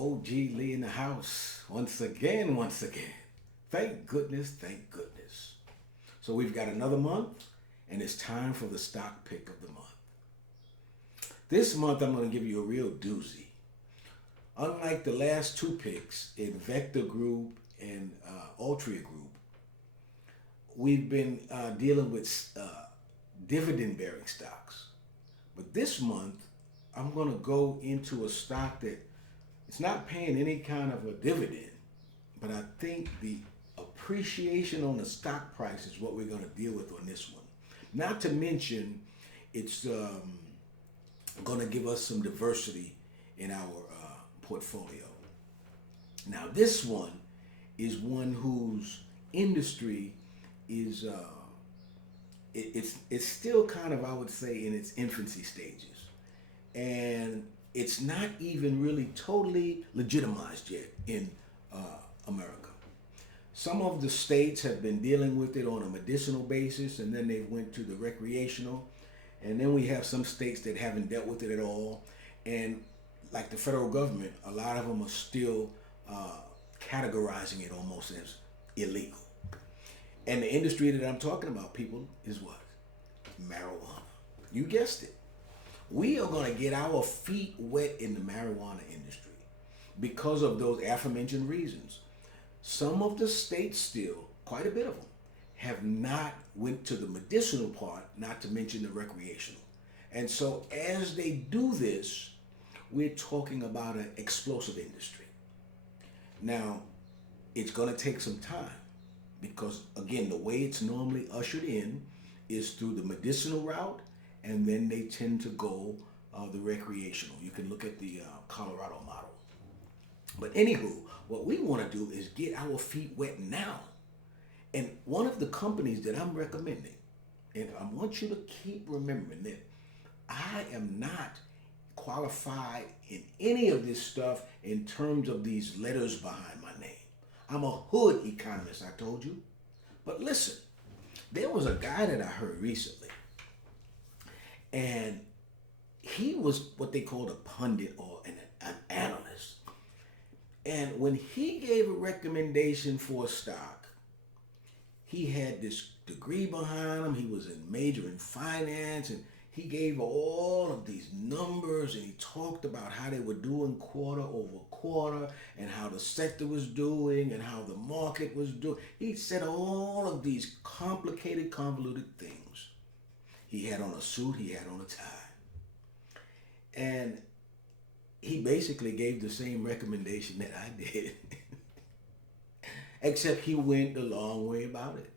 OG Lee in the house once again, once again. Thank goodness, thank goodness. So we've got another month, and it's time for the stock pick of the month. This month, I'm going to give you a real doozy. Unlike the last two picks in Vector Group and Altria Group, we've been dealing with dividend-bearing stocks. But this month, I'm going to go into a stock that it's not paying any kind of a dividend, but I think the appreciation on the stock price is what we're going to deal with on this one. Not to mention, it's going to give us some diversity in our portfolio. Now, this one is one whose industry is it's still kind of, I would say, in its infancy stages, and it's not even really totally legitimized yet in America. Some of the states have been dealing with it on a medicinal basis, and then they went to the recreational, and then we have some states that haven't dealt with it at all. And like the federal government, a lot of them are still categorizing it almost as illegal. And the industry that I'm talking about, people, is what? Marijuana. You guessed it. We are going to get our feet wet in the marijuana industry because of those aforementioned reasons. Some of the states still, quite a bit of them, have not went to the medicinal part, not to mention the recreational. And so as they do this, we're talking about an explosive industry. Now, it's going to take some time because, again, the way it's normally ushered in is through the medicinal route, and then they tend to go the recreational. You can look at the Colorado model. But anywho, what we want to do is get our feet wet now. And one of the companies that I'm recommending, and I want you to keep remembering that I am not qualified in any of this stuff in terms of these letters behind my name. I'm a hood economist, I told you. But listen, there was a guy that I heard recently, and he was what they called a pundit or an analyst. And when he gave a recommendation for a stock, he had this degree behind him. He was major in finance, and he gave all of these numbers, and he talked about how they were doing quarter over quarter and how the sector was doing and how the market was doing. He said all of these complicated, convoluted things. He had on a suit, he had on a tie. And he basically gave the same recommendation that I did, except he went the long way about it.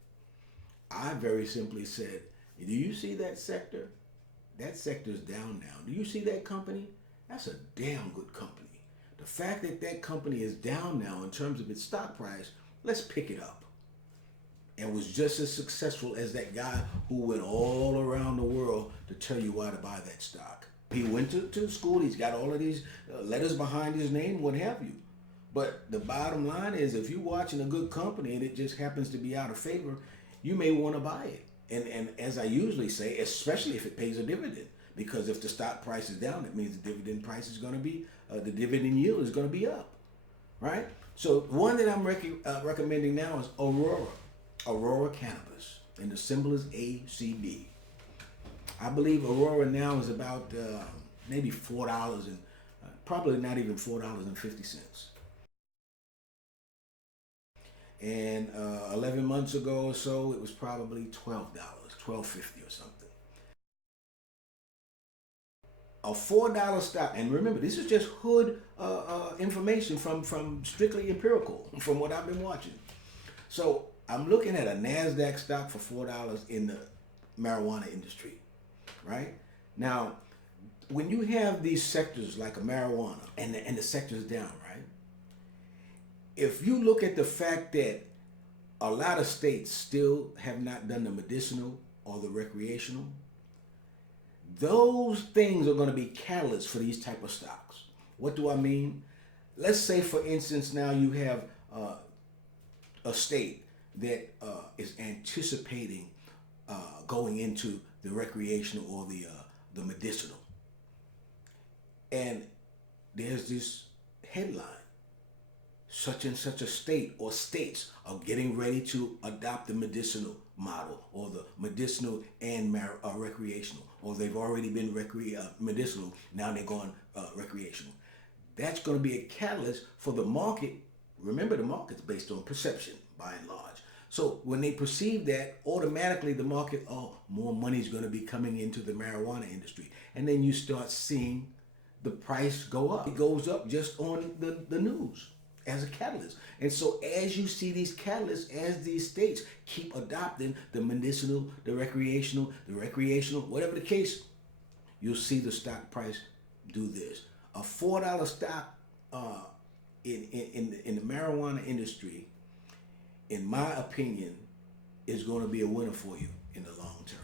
I very simply said, do you see that sector? That sector's down now. Do you see that company? That's a damn good company. The fact that that company is down now in terms of its stock price, let's pick it up. And was just as successful as that guy who went all around the world to tell you why to buy that stock. He went to school. He's got all of these letters behind his name, what have you. But the bottom line is, if you're watching a good company and it just happens to be out of favor, you may want to buy it. And as I usually say, especially if it pays a dividend, because if the stock price is down, it means the dividend price is going to be, the dividend yield is going to be up, right? So one that I'm recommending now is Aurora Cannabis, and the symbol is ACB. I believe Aurora now is about maybe $4 and probably not even $4.50. And 11 months ago or so, it was probably $12, $12.50 or something. A $4 stock, and remember, this is just hood information from strictly empirical, from what I've been watching. So I'm looking at a NASDAQ stock for $4 in the marijuana industry, right? Now, when you have these sectors like a marijuana and the sector's down, right? If you look at the fact that a lot of states still have not done the medicinal or the recreational, those things are going to be catalysts for these type of stocks. What do I mean? Let's say, for instance, now you have a state that is anticipating going into the recreational or the medicinal, and there's this headline, such and such a state or states are getting ready to adopt the medicinal model, or the medicinal and recreational, or they've already been medicinal, now they're going recreational. That's going to be a catalyst for the market. Remember, the market's based on perception by and large. So when they perceive that, automatically the market, oh, more money is going to be coming into the marijuana industry. And then you start seeing the price go up. It goes up just on the news as a catalyst. And so as you see these catalysts, as these states keep adopting the medicinal, the recreational, whatever the case, you'll see the stock price do this. A $4 stock in the marijuana industry, in my opinion, is going to be a winner for you in the long term.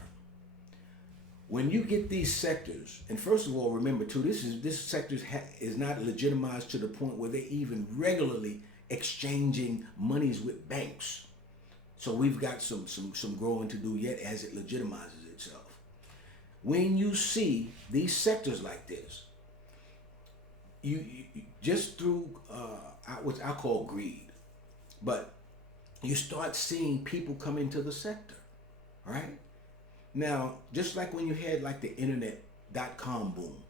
When you get these sectors, and first of all, remember too, this sector is not legitimized to the point where they're even regularly exchanging monies with banks. So we've got some growing to do yet as it legitimizes itself. When you see these sectors like this, you just through what I call greed, but you start seeing people come into the sector, right? Now, just like when you had like the internet.com boom,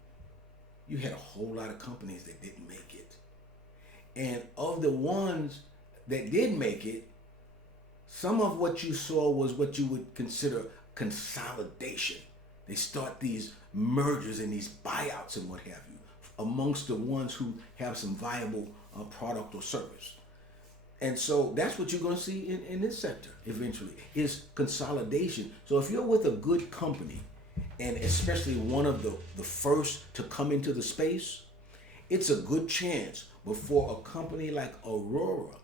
you had a whole lot of companies that didn't make it. And of the ones that did make it, some of what you saw was what you would consider consolidation. They start these mergers and these buyouts and what have you amongst the ones who have some viable product or service. And so that's what you're going to see in this sector eventually, is consolidation. So if you're with a good company, and especially one of the first to come into the space, it's a good chance before a company like Aurora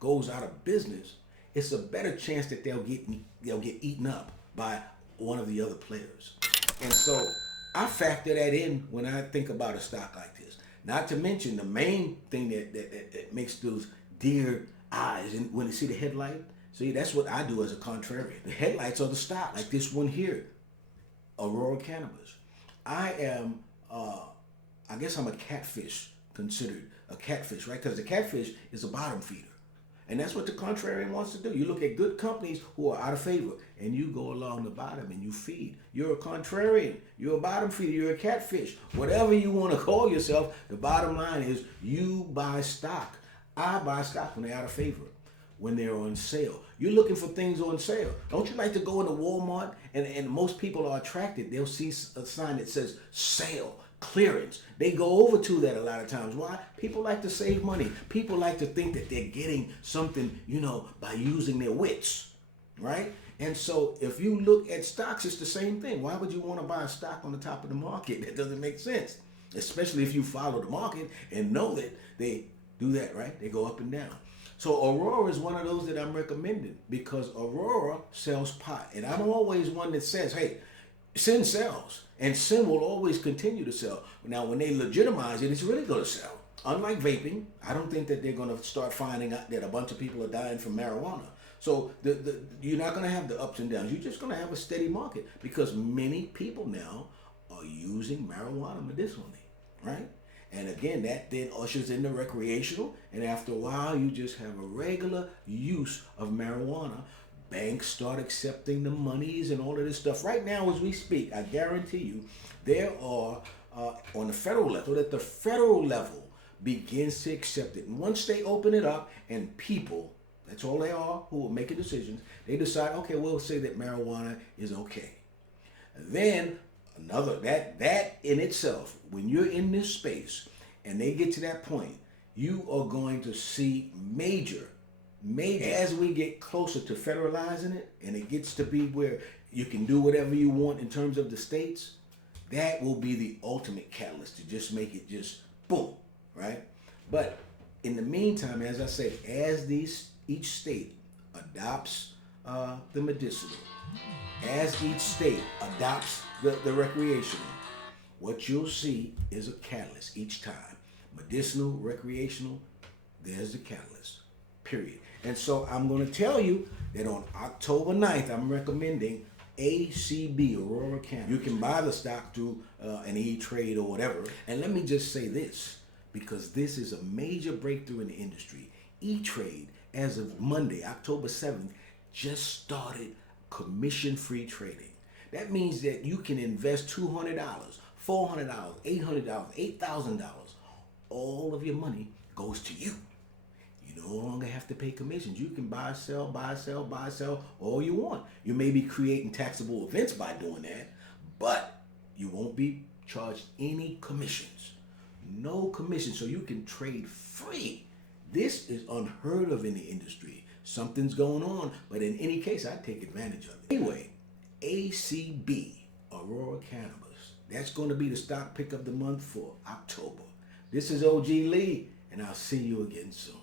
goes out of business, it's a better chance that they'll get eaten up by one of the other players. And so I factor that in when I think about a stock like this. Not to mention the main thing that makes those deer eyes, and when they see the headlight, see, that's what I do as a contrarian. The headlights are the stock, like this one here, Aurora Cannabis. I am, I guess I'm a catfish, considered a catfish, right? Because the catfish is a bottom feeder. And that's what the contrarian wants to do. You look at good companies who are out of favor, and you go along the bottom and you feed. You're a contrarian. You're a bottom feeder. You're a catfish. Whatever you want to call yourself, the bottom line is you buy stock. I buy stock when they're out of favor, when they're on sale. You're looking for things on sale. Don't you like to go into Walmart, and most people are attracted. They'll see a sign that says sale, clearance. They go over to that a lot of times. Why? People like to save money. People like to think that they're getting something, by using their wits, right? And so if you look at stocks, it's the same thing. Why would you want to buy a stock on the top of the market? That doesn't make sense, especially if you follow the market and know that they do that, right? They go up and down. So Aurora is one of those that I'm recommending because Aurora sells pot. And I'm always one that says, hey, Sin sells. And Sin will always continue to sell. Now, when they legitimize it, it's really going to sell. Unlike vaping, I don't think that they're going to start finding out that a bunch of people are dying from marijuana. So you're not going to have the ups and downs. You're just going to have a steady market because many people now are using marijuana medicinally, right? And again, that then ushers in the recreational, and after a while, you just have a regular use of marijuana. Banks start accepting the monies and all of this stuff. Right now, as we speak, I guarantee you, there are, on the federal level, that the federal level begins to accept it. And once they open it up, and people, that's all they are, who are making decisions, they decide, okay, we'll say that marijuana is okay. Then that in itself, when you're in this space and they get to that point, you are going to see major, as we get closer to federalizing it and it gets to be where you can do whatever you want in terms of the states, that will be the ultimate catalyst to just make it just boom, right? But in the meantime, as I say, as each state adopts the medicinal, as each state adopts the recreational, what you'll see is a catalyst each time. Medicinal, recreational, there's the catalyst, period. And so I'm going to tell you that on October 9th, I'm recommending ACB, Aurora Cannabis. You can buy the stock through an E-Trade or whatever. And let me just say this, because this is a major breakthrough in the industry. E-Trade, as of Monday, October 7th, just started commission-free trading. That means that you can invest $200, $400, $800, $8,000. All of your money goes to you. You no longer have to pay commissions. You can buy, sell, buy, sell, buy, sell all you want. You may be creating taxable events by doing that, but you won't be charged any commissions. No commission, so you can trade free. This is unheard of in the industry. Something's going on, but in any case, I take advantage of it. Anyway, ACB, Aurora Cannabis. That's going to be the stock pick of the month for October. This is OG Lee, and I'll see you again soon.